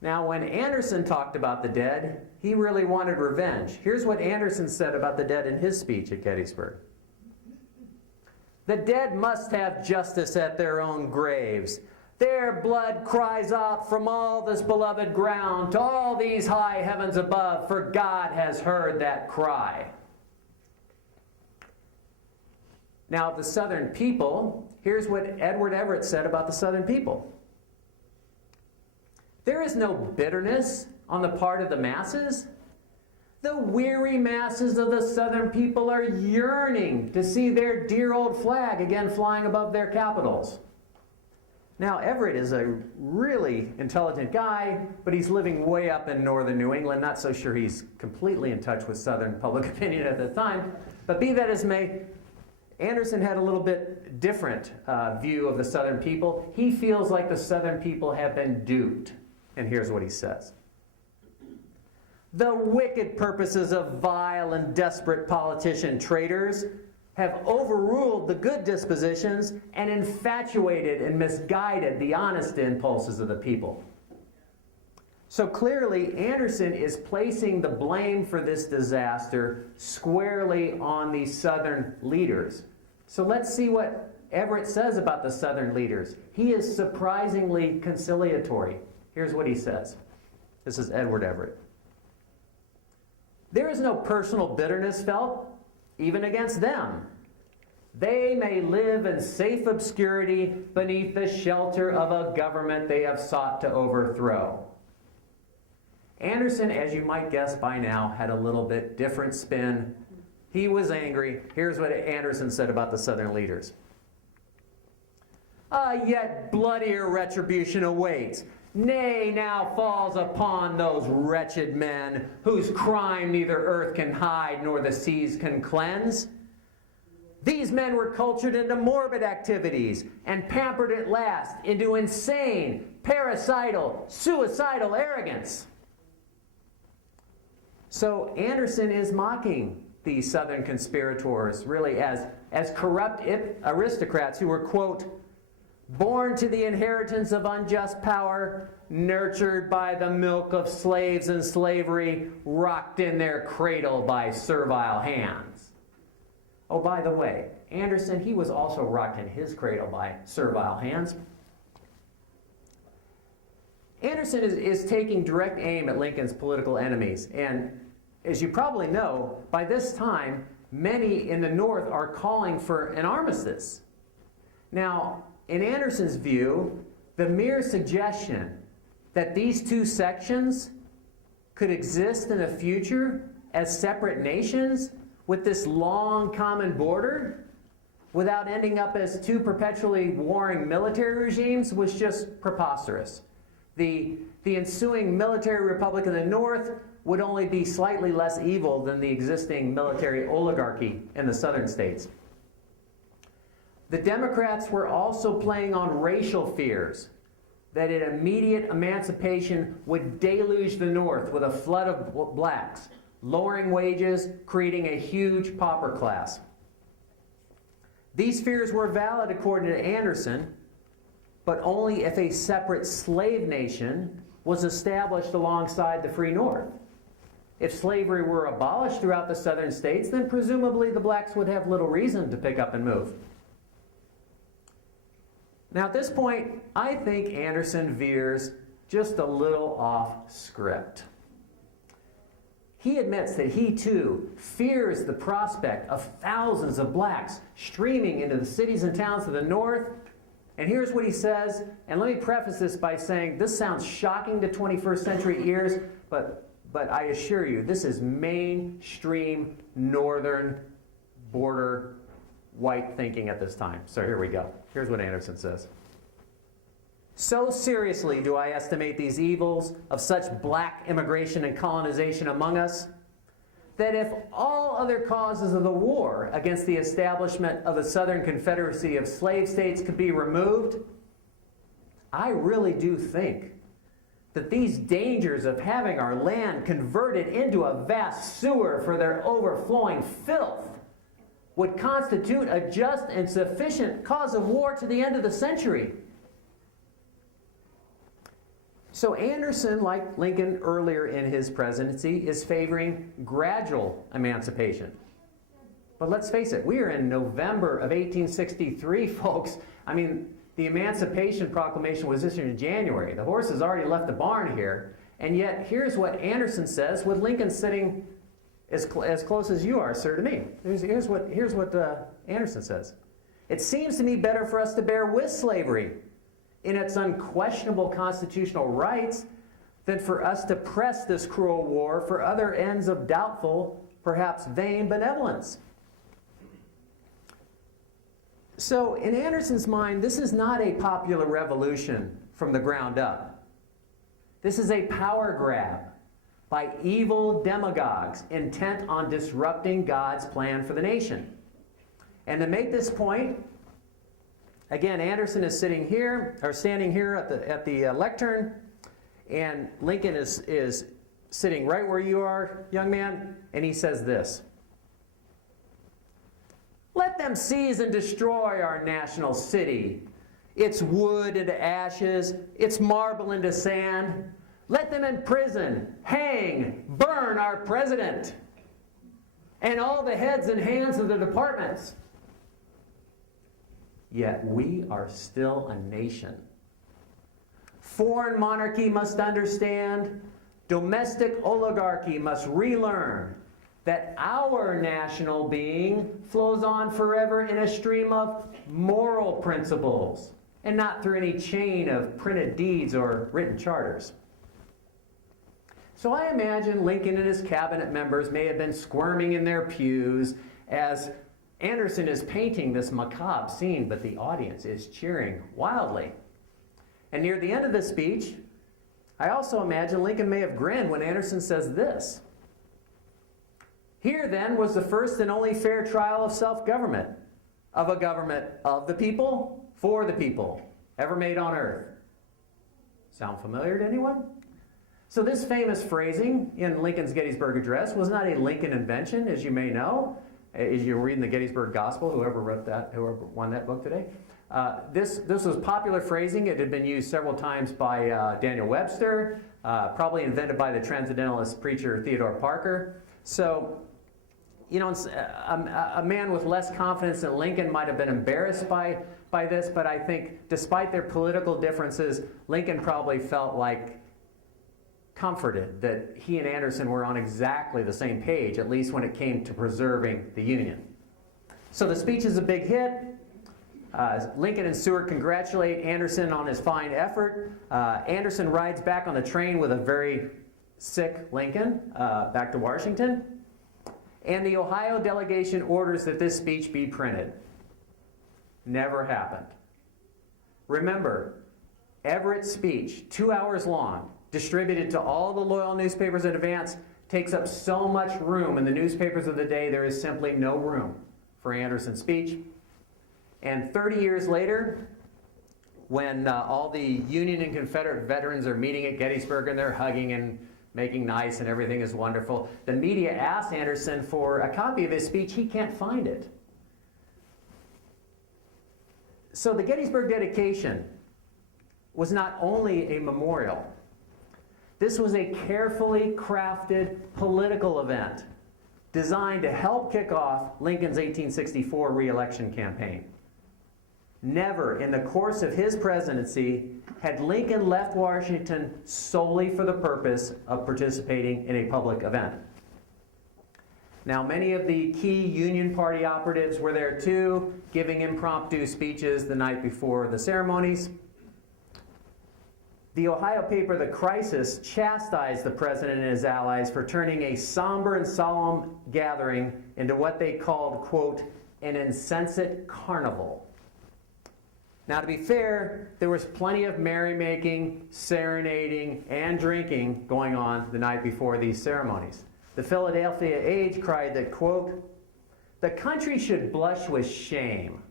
Now, when Anderson talked about the dead, he really wanted revenge. Here's what Anderson said about the dead in his speech at Gettysburg. The dead must have justice at their own graves. Their blood cries out from all this beloved ground to all these high heavens above, for God has heard that cry. Now, the Southern people, here's what Edward Everett said about the Southern people. There is no bitterness on the part of the masses. The weary masses of the Southern people are yearning to see their dear old flag again flying above their capitals. Now, Everett is a really intelligent guy, but he's living way up in northern New England. Not so sure he's completely in touch with Southern public opinion at the time. But be that as may, Anderson had a little bit different view of the Southern people. He feels like the Southern people have been duped. And here's what he says. The wicked purposes of vile and desperate politician traitors have overruled the good dispositions and infatuated and misguided the honest impulses of the people. So clearly, Anderson is placing the blame for this disaster squarely on the Southern leaders. So let's see what Everett says about the Southern leaders. He is surprisingly conciliatory. Here's what he says. This is Edward Everett. There is no personal bitterness felt, even against them. They may live in safe obscurity beneath the shelter of a government they have sought to overthrow. Anderson, as you might guess by now, had a little bit different spin. He was angry. Here's what Anderson said about the Southern leaders. Yet bloodier retribution awaits. Nay, now falls upon those wretched men whose crime neither earth can hide nor the seas can cleanse. These men were cultured into morbid activities and pampered at last into insane, parasital, suicidal arrogance. So Anderson is mocking these Southern conspirators really as corrupt aristocrats who were, quote, born to the inheritance of unjust power, nurtured by the milk of slaves and slavery, rocked in their cradle by servile hands. Oh, by the way, Anderson, he was also rocked in his cradle by servile hands. Anderson is taking direct aim at Lincoln's political enemies. And as you probably know, by this time, many in the North are calling for an armistice. Now, in Anderson's view, the mere suggestion that these two sections could exist in the future as separate nations with this long common border without ending up as two perpetually warring military regimes was just preposterous. The ensuing military republic in the North would only be slightly less evil than the existing military oligarchy in the southern states. The Democrats were also playing on racial fears that an immediate emancipation would deluge the North with a flood of blacks, lowering wages, creating a huge pauper class. These fears were valid according to Anderson, but only if a separate slave nation was established alongside the free North. If slavery were abolished throughout the southern states, then presumably the blacks would have little reason to pick up and move. Now at this point, I think Anderson veers just a little off script. He admits that he too fears the prospect of thousands of blacks streaming into the cities and towns of the North. And here's what he says, and let me preface this by saying this sounds shocking to 21st century ears, but but I assure you, this is mainstream northern border white thinking at this time. So here we go. Here's what Anderson says. So seriously do I estimate these evils of such black immigration and colonization among us, that if all other causes of the war against the establishment of the Southern Confederacy of slave states could be removed, I really do think that these dangers of having our land converted into a vast sewer for their overflowing filth would constitute a just and sufficient cause of war to the end of the century. So Anderson, like Lincoln earlier in his presidency, is favoring gradual emancipation. But let's face it, we are in November of 1863, folks. I mean, the Emancipation Proclamation was issued in January. The horse has already left the barn here. And yet, here's what Anderson says, with Lincoln sitting as close as you are, sir, to me. Here's what Anderson says. It seems to me better for us to bear with slavery in its unquestionable constitutional rights than for us to press this cruel war for other ends of doubtful, perhaps vain benevolence. So, in Anderson's mind, this is not a popular revolution from the ground up. This is a power grab by evil demagogues intent on disrupting God's plan for the nation. And to make this point, again, Anderson is standing here at the lectern, and Lincoln is sitting right where you are, young man, and he says this. Let them seize and destroy our national city, its wood into ashes, its marble into sand. Let them imprison, hang, burn our president, and all the heads and hands of the departments. Yet we are still a nation. Foreign monarchy must understand, domestic oligarchy must relearn that our national being flows on forever in a stream of moral principles and not through any chain of printed deeds or written charters. So I imagine Lincoln and his cabinet members may have been squirming in their pews as Anderson is painting this macabre scene, but the audience is cheering wildly. And near the end of the speech, I also imagine Lincoln may have grinned when Anderson says this. Here then was the first and only fair trial of self-government, of a government of the people, for the people, ever made on earth. Sound familiar to anyone? So this famous phrasing in Lincoln's Gettysburg Address was not a Lincoln invention, as you may know. As you're reading the Gettysburg Gospel, whoever won that book today. This was popular phrasing. It had been used several times by Daniel Webster, probably invented by the Transcendentalist preacher Theodore Parker. So, you know, a man with less confidence than Lincoln might have been embarrassed by this, but I think despite their political differences, Lincoln probably felt like comforted that he and Anderson were on exactly the same page, at least when it came to preserving the Union. So the speech is a big hit. Lincoln and Seward congratulate Anderson on his fine effort. Anderson rides back on the train with a very sick Lincoln back to Washington. And the Ohio delegation orders that this speech be printed. Never happened. Remember, Everett's speech, 2 hours long, distributed to all the loyal newspapers in advance, takes up so much room in the newspapers of the day, there is simply no room for Anderson's speech. And 30 years later, when all the Union and Confederate veterans are meeting at Gettysburg and they're hugging and making nice and everything is wonderful, the media asks Anderson for a copy of his speech. He can't find it. So the Gettysburg dedication was not only a memorial. This was a carefully crafted political event designed to help kick off Lincoln's 1864 re-election campaign. Never in the course of his presidency had Lincoln left Washington solely for the purpose of participating in a public event. Now, many of the key Union Party operatives were there too, giving impromptu speeches the night before the ceremonies. The Ohio paper The Crisis chastised the president and his allies for turning a somber and solemn gathering into what they called, quote, an insensate carnival. Now, to be fair, there was plenty of merrymaking, serenading, and drinking going on the night before these ceremonies. The Philadelphia Age cried that, quote, the country should blush with shame.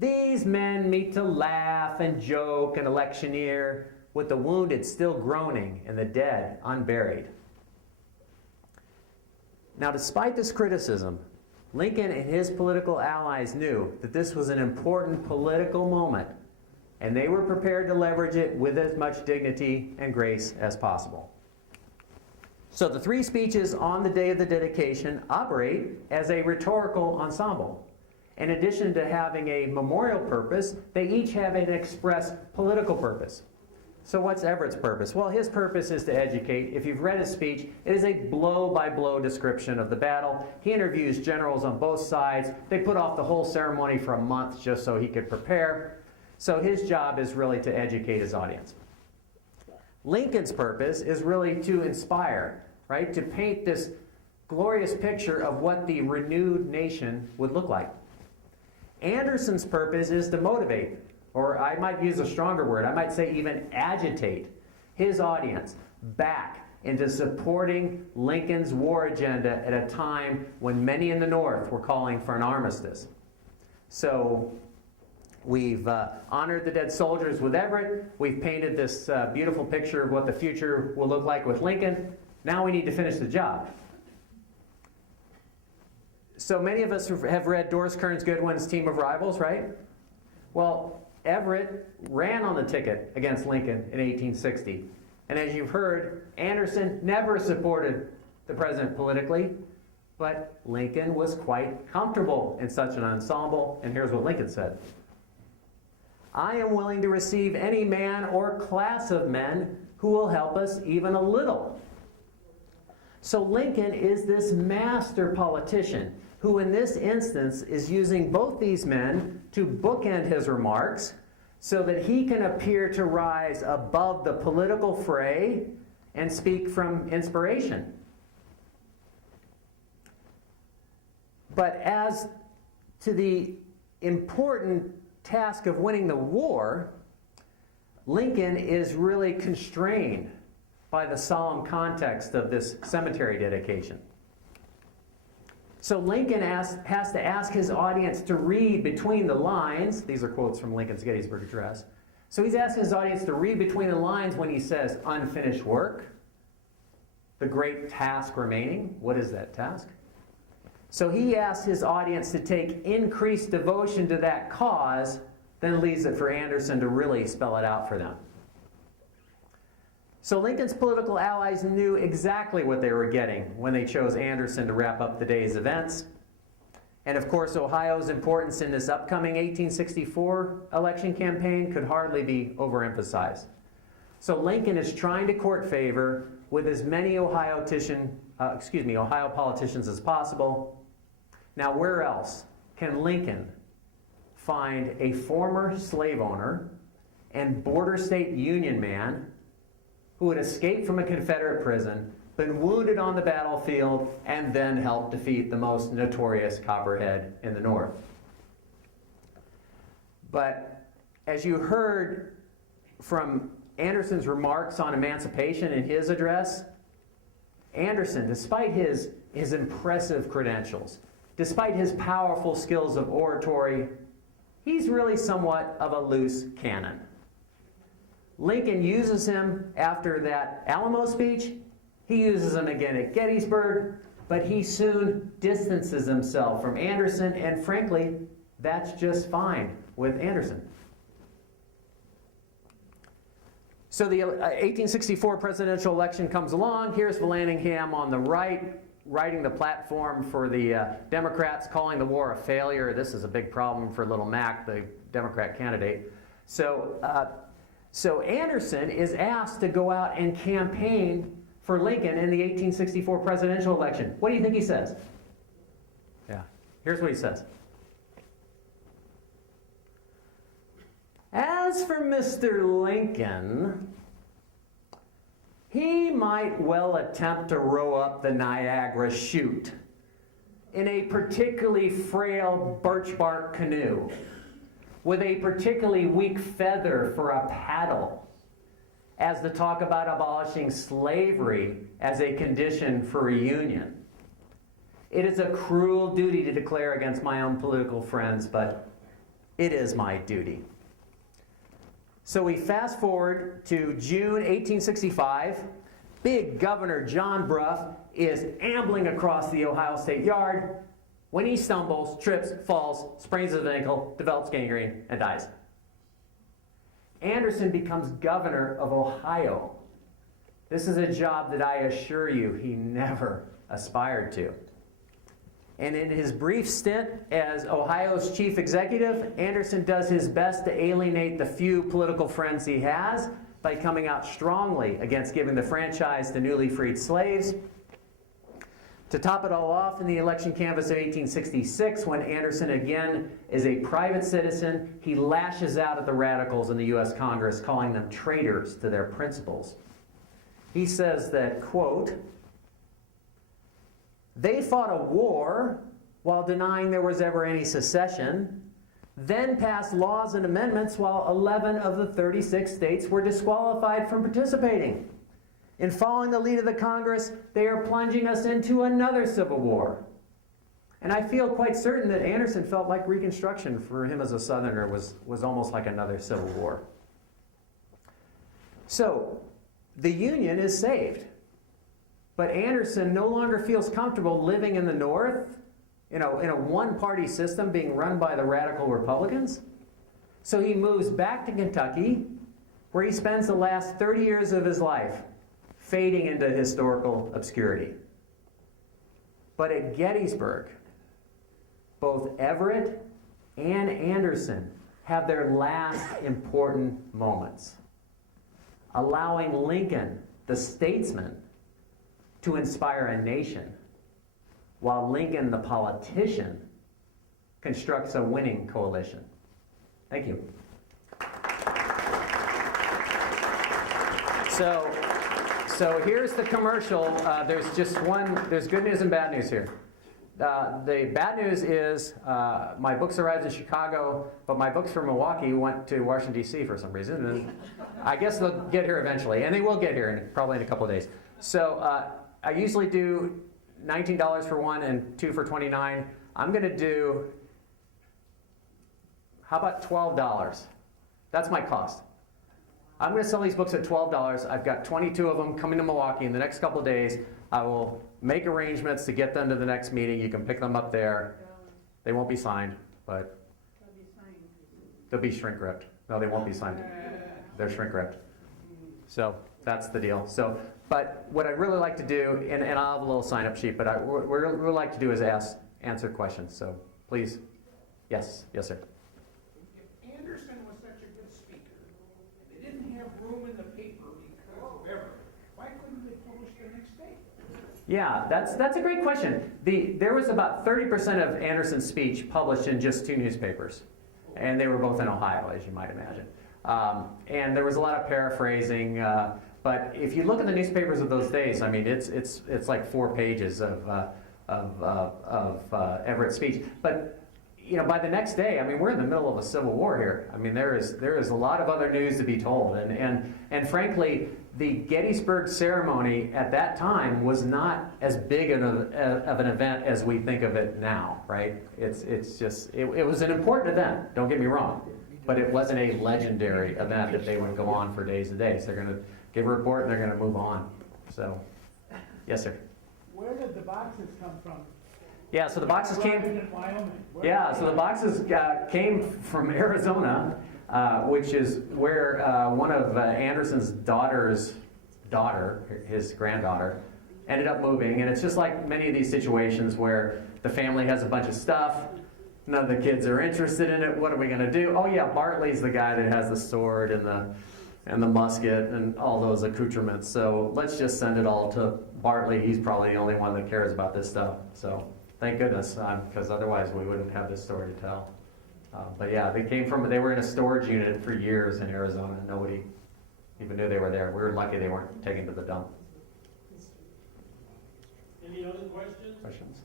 These men meet to laugh and joke and electioneer, with the wounded still groaning and the dead unburied. Now, despite this criticism, Lincoln and his political allies knew that this was an important political moment, and they were prepared to leverage it with as much dignity and grace as possible. So the three speeches on the day of the dedication operate as a rhetorical ensemble. In addition to having a memorial purpose, they each have an express political purpose. So what's Everett's purpose? Well, his purpose is to educate. If you've read his speech, it is a blow-by-blow description of the battle. He interviews generals on both sides. They put off the whole ceremony for a month just so he could prepare. So his job is really to educate his audience. Lincoln's purpose is really to inspire, right? To paint this glorious picture of what the renewed nation would look like. Anderson's purpose is to motivate, or I might use a stronger word, I might say even agitate his audience back into supporting Lincoln's war agenda at a time when many in the North were calling for an armistice. So we've honored the dead soldiers with Everett. We've painted this beautiful picture of what the future will look like with Lincoln. Now we need to finish the job. So many of us have read Doris Kearns Goodwin's Team of Rivals, right? Well, Everett ran on the ticket against Lincoln in 1860. And as you've heard, Anderson never supported the president politically, but Lincoln was quite comfortable in such an ensemble, and here's what Lincoln said. I am willing to receive any man or class of men who will help us even a little. So Lincoln is this master politician who in this instance is using both these men to bookend his remarks so that he can appear to rise above the political fray and speak from inspiration. But as to the important task of winning the war, Lincoln is really constrained by the solemn context of this cemetery dedication. So Lincoln has to ask his audience to read between the lines. These are quotes from Lincoln's Gettysburg Address. So he's asking his audience to read between the lines when he says unfinished work, the great task remaining. What is that task? So he asks his audience to take increased devotion to that cause, then leaves it for Anderson to really spell it out for them. So Lincoln's political allies knew exactly what they were getting when they chose Anderson to wrap up the day's events. And of course, Ohio's importance in this upcoming 1864 election campaign could hardly be overemphasized. So Lincoln is trying to court favor with as many Ohio politicians as possible. Now, where else can Lincoln find a former slave owner and border state Union man who had escaped from a Confederate prison, been wounded on the battlefield, and then helped defeat the most notorious Copperhead in the North? But as you heard from Anderson's remarks on emancipation in his address, Anderson, despite his impressive credentials, despite his powerful skills of oratory, he's really somewhat of a loose cannon. Lincoln uses him after that Alamo speech. He uses him again at Gettysburg, but he soon distances himself from Anderson, and frankly, that's just fine with Anderson. So the 1864 presidential election comes along. Here's Vallandigham on the right, writing the platform for the Democrats, calling the war a failure. This is a big problem for Little Mac, the Democrat candidate. So Anderson is asked to go out and campaign for Lincoln in the 1864 presidential election. What do you think he says? Yeah, here's what he says. As for Mr. Lincoln, he might well attempt to row up the Niagara chute in a particularly frail birch bark canoe with a particularly weak feather for a paddle, as to talk about abolishing slavery as a condition for reunion. It is a cruel duty to declare against my own political friends, but it is my duty. So we fast forward to June 1865. Big Governor John Brough is ambling across the Ohio State Yard when he stumbles, trips, falls, sprains his ankle, develops gangrene, and dies. Anderson becomes governor of Ohio. This is a job that I assure you he never aspired to. And in his brief stint as Ohio's chief executive, Anderson does his best to alienate the few political friends he has by coming out strongly against giving the franchise to newly freed slaves. To top it all off, in the election canvass of 1866, when Anderson again is a private citizen, he lashes out at the radicals in the U.S. Congress, calling them traitors to their principles. He says that, quote, "They fought a war while denying there was ever any secession, then passed laws and amendments while 11 of the 36 states were disqualified from participating. In following the lead of the Congress, they are plunging us into another civil war." And I feel quite certain that Anderson felt like Reconstruction for him as a Southerner was almost like another civil war. So, the Union is saved. But Anderson no longer feels comfortable living in the North, in a one-party system being run by the radical Republicans. So he moves back to Kentucky, where he spends the last 30 years of his life fading into historical obscurity. But at Gettysburg, both Everett and Anderson have their last important moments, allowing Lincoln, the statesman, to inspire a nation, while Lincoln, the politician, constructs a winning coalition. Thank you. So here's the commercial. There's good news and bad news here. The bad news is my books arrived in Chicago, but my books from Milwaukee went to Washington, D.C. for some reason. And I guess they'll get here eventually, and they will get here probably in a couple of days. So I usually do $19 for one and two for $29. I'm going to do, how about $12? That's my cost. I'm going to sell these books at $12. I've got 22 of them coming to Milwaukee in the next couple of days. I will make arrangements to get them to the next meeting. You can pick them up there. They won't be signed, but they'll be shrink wrapped. No, they won't be signed. They're shrink wrapped. So that's the deal. So, but what I'd really like to do, and I'll have a little sign-up sheet, but what we'd really like to do is answer questions. So please, yes, sir. If Anderson was such a good speaker, they didn't have room in the paper because of Everett. Why couldn't they publish the next day? Yeah, that's a great question. There was about 30% of Anderson's speech published in just 2 newspapers, and they were both in Ohio, as you might imagine. And there was a lot of paraphrasing. But if you look at the newspapers of those days, I mean, it's like 4 pages of Everett's speech. But by the next day, I mean, we're in the middle of a civil war here. I mean, there is a lot of other news to be told, and frankly, the Gettysburg ceremony at that time was not as big of an event as we think of it now, right? It was an important event. Don't get me wrong, but it wasn't a legendary event that they would go on for days and days. They're going to give a report and they're going to move on. So, yes, sir. Where did the boxes come from? Yeah, so the boxes came. In Wyoming. Yeah, so the boxes came from Arizona, which is where one of Anderson's daughter's daughter, his granddaughter, ended up moving. And it's just like many of these situations where the family has a bunch of stuff. None of the kids are interested in it. What are we going to do? Oh yeah, Bartley's the guy that has the sword and the musket and all those accoutrements. So let's just send it all to Bartley. He's probably the only one that cares about this stuff. So thank goodness, because otherwise we wouldn't have this story to tell. But yeah, they were in a storage unit for years in Arizona. even knew they were there. We were lucky they weren't taken to the dump. Any other questions? Questions?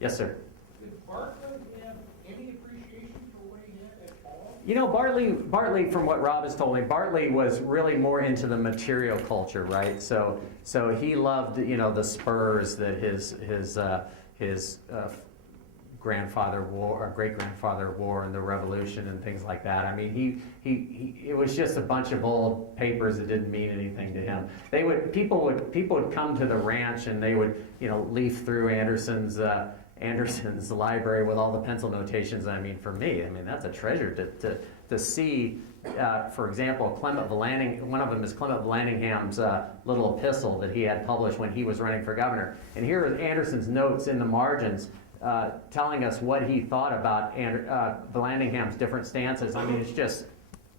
Yes, sir. Did Bartlett have any appreciation for what he had at all? You know, Bartley, from what Rob has told me, Bartley was really more into the material culture, right? So he loved, you know, the spurs that his grandfather wore, or great grandfather wore in the Revolution and things like that. I mean, it was just a bunch of old papers that didn't mean anything to him. People would come to the ranch and they would, you know, leaf through Anderson's library with all the pencil notations. I mean, for me, that's a treasure to see. For example, Clement Vallandigham, one of them is Clement Vallandingham's little epistle that he had published when he was running for governor. And here are Anderson's notes in the margins telling us what he thought about Vallandingham's different stances. I mean, it's just,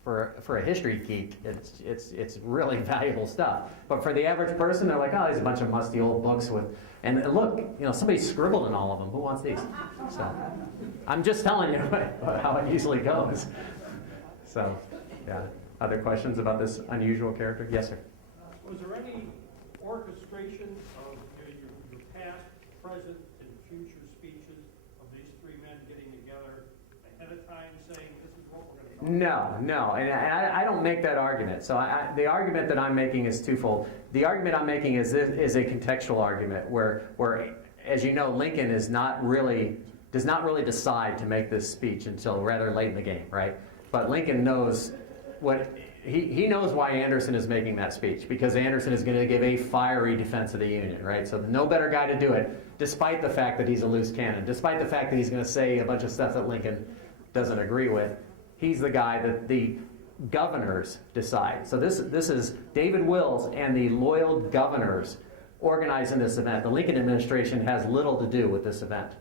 for a history geek, it's really valuable stuff. But for the average person, they're like, oh, there's a bunch of musty old books with, and look, you know, somebody scribbled in all of them. Who wants these? So, I'm just telling you how it usually goes. So, yeah. Other questions about this unusual character? Yes, sir. Was there any orchestration of your past, present, and future speeches of these three men getting together ahead of time, saying this is what we're going to talk about? No, and I don't make that argument. So the argument that I'm making is twofold. The argument I'm making is a contextual argument where, as you know, Lincoln does not really decide to make this speech until rather late in the game, right? But Lincoln knows he knows why Anderson is making that speech, because Anderson is going to give a fiery defense of the Union, right? So no better guy to do it, despite the fact that he's a loose cannon, despite the fact that he's going to say a bunch of stuff that Lincoln doesn't agree with. He's the guy that the governors decide. So this is David Wills and the loyal governors organizing this event. The Lincoln administration has little to do with this event.